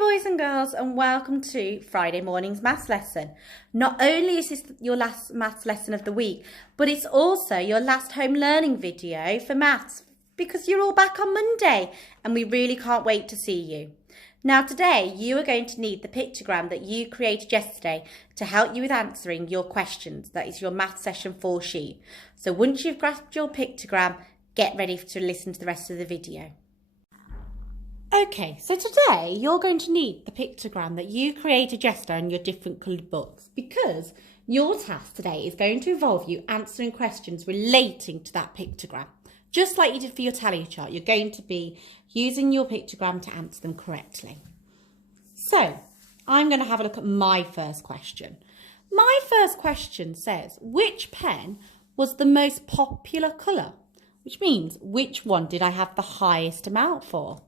boys and girls, and welcome to Friday morning's maths lesson. Not only is this your last maths lesson of the week, but it's also your last home learning video for maths because you're all back on Monday and we really can't wait to see you. Now today you are going to need the pictogram that you created yesterday to help you with answering your questions. That is your maths session 4 sheet. So once you've grasped your pictogram, get ready to listen to the rest of the video. Okay, so today you're going to need the pictogram that you created yesterday on your different coloured books because your task today is going to involve you answering questions relating to that pictogram. Just like you did for your tally chart, you're going to be using your pictogram to answer them correctly. So, I'm going to have a look at my first question. My first question says, which pen was the most popular colour? Which means, which one did I have the highest amount for?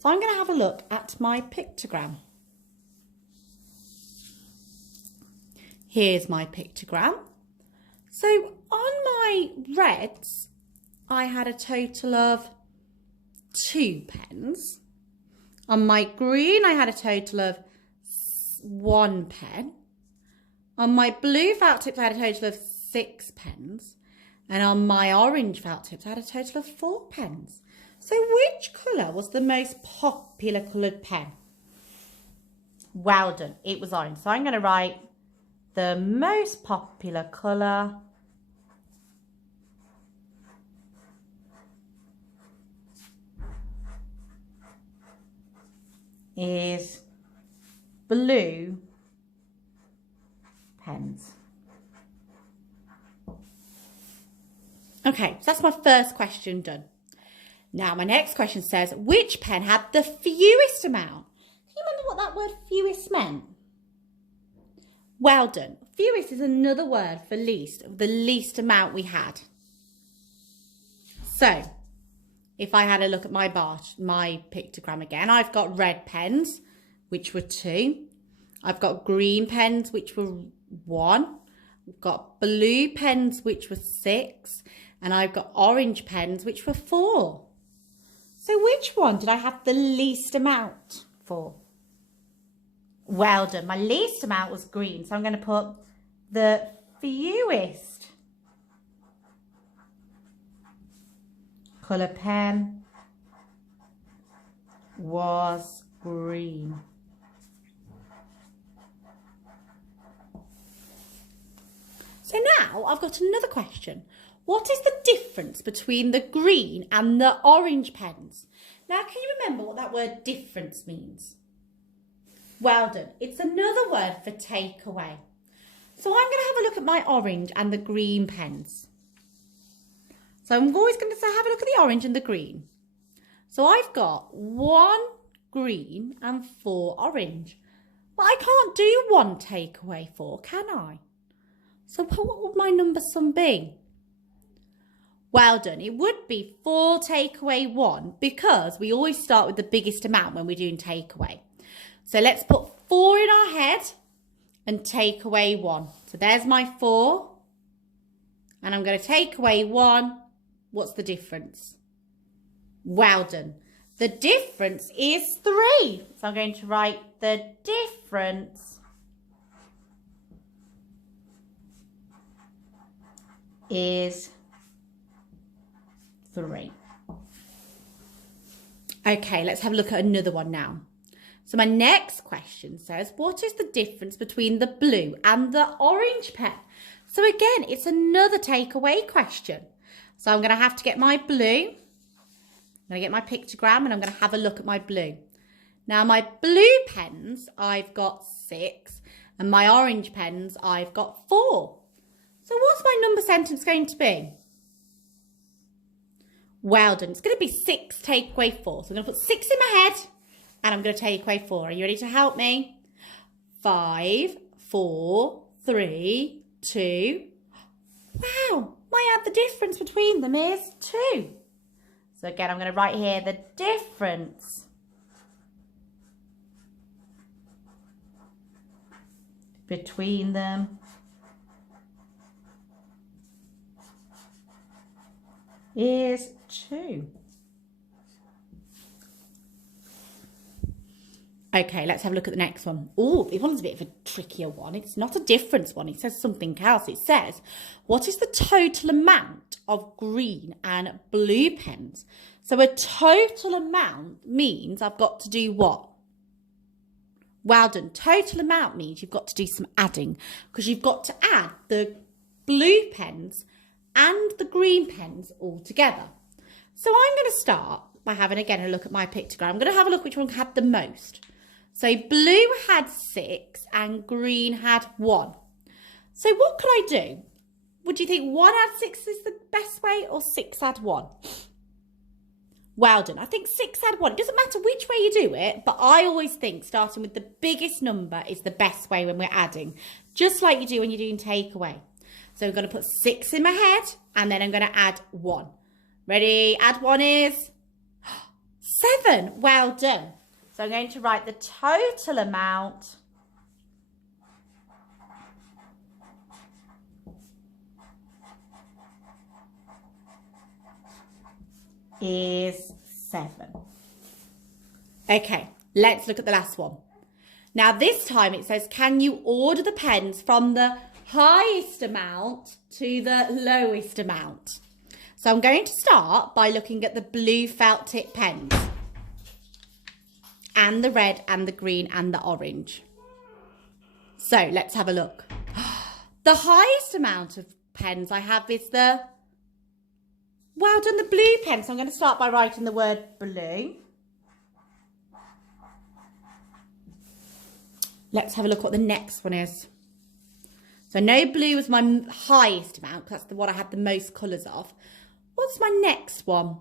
So I'm going to have a look at my pictogram. Here's my pictogram. So on my reds, I had a total of 2 pens. On my green, I had a total of 1 pen. On my blue felt tips, I had a total of 6 pens. And on my orange felt tips, I had a total of 4 pens. So which colour was the most popular coloured pen? Well done, it was orange. So I'm going to write the most popular colour is blue pens. Okay, so that's my first question done. Now, my next question says, which pen had the fewest amount? Can you remember what that word fewest meant? Well done. Fewest is another word for least, the least amount we had. So, if I had a look at my pictogram again, I've got red pens, which were 2. I've got green pens, which were 1. I've got blue pens, which were 6. And I've got orange pens, which were 4. So which one did I have the least amount for? Well done. My least amount was green. So I'm going to put the fewest colour pen was green. So now I've got another question. What is the difference between the green and the orange pens? Now, can you remember what that word difference means? Well done. It's another word for take away. So I'm going to have a look at my orange and the green pens. So I'm always going to have a look at the orange and the green. So I've got 1 green and 4 orange. But I can't do 1 take away 4, can I? So what would my number sum be? Well done. It would be 4 take away 1 because we always start with the biggest amount when we're doing takeaway. So let's put 4 in our head and take away 1. So there's my 4. And I'm going to take away 1. What's the difference? Well done. The difference is 3. So I'm going to write the difference is 3. Okay, let's have a look at another one now. So my next question says, what is the difference between the blue and the orange pen? So again, it's another takeaway question. So I'm going to have to get my blue. I'm going to get my pictogram and I'm going to have a look at my blue. Now my blue pens, I've got 6 and my orange pens, I've got 4. So what's my number sentence going to be? Well done. It's going to be 6 take away 4. So I'm going to put 6 in my head and I'm going to take away 4. Are you ready to help me? 5, 4, 3, 2. Wow, the difference between them is 2. So again, I'm going to write here the difference between them is 2. Okay, let's have a look at the next one. Oh, this one's a bit of a trickier one. It's not a difference one. It says something else. It says, what is the total amount of green and blue pens? So a total amount means I've got to do what? Well done. Total amount means you've got to do some adding because you've got to add the blue pens and the green pens all together. So I'm going to start by having, again, a look at my pictogram. I'm going to have a look which one had the most. So blue had 6 and green had 1. So what could I do? Would you think 1 add 6 is the best way or 6 add 1? Well done. I think 6 add 1. It doesn't matter which way you do it, but I always think starting with the biggest number is the best way when we're adding, just like you do when you're doing takeaway. So I'm going to put 6 in my head and then I'm going to add 1. Ready? Add 1 is 7. Well done. So I'm going to write the total amount is 7. Okay, let's look at the last one. Now this time it says, can you order the pens from the highest amount to the lowest amount? So I'm going to start by looking at the blue felt tip pens and the red and the green and the orange. So let's have a look. The highest amount of pens I have is the, well done, the blue pen. So I'm going to start by writing the word blue. Let's have a look what the next one is. So I know blue was my highest amount because that's the one I had the most colours of. What's my next one?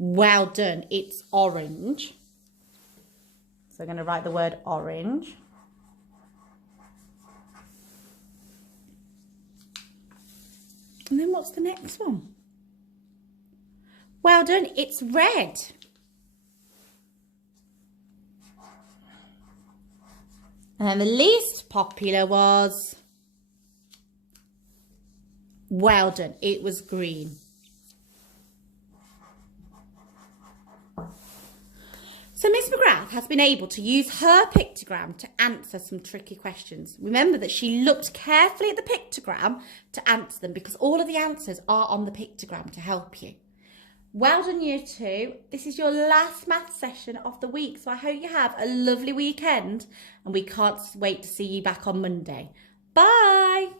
Well done, it's orange. So I'm going to write the word orange. And then what's the next one? Well done, it's red. And then the least popular was, well done, it was green. So Miss McGrath has been able to use her pictogram to answer some tricky questions. Remember that she looked carefully at the pictogram to answer them because all of the answers are on the pictogram to help you. Well done, Year 2. This is your last maths session of the week, so I hope you have a lovely weekend and we can't wait to see you back on Monday. Bye!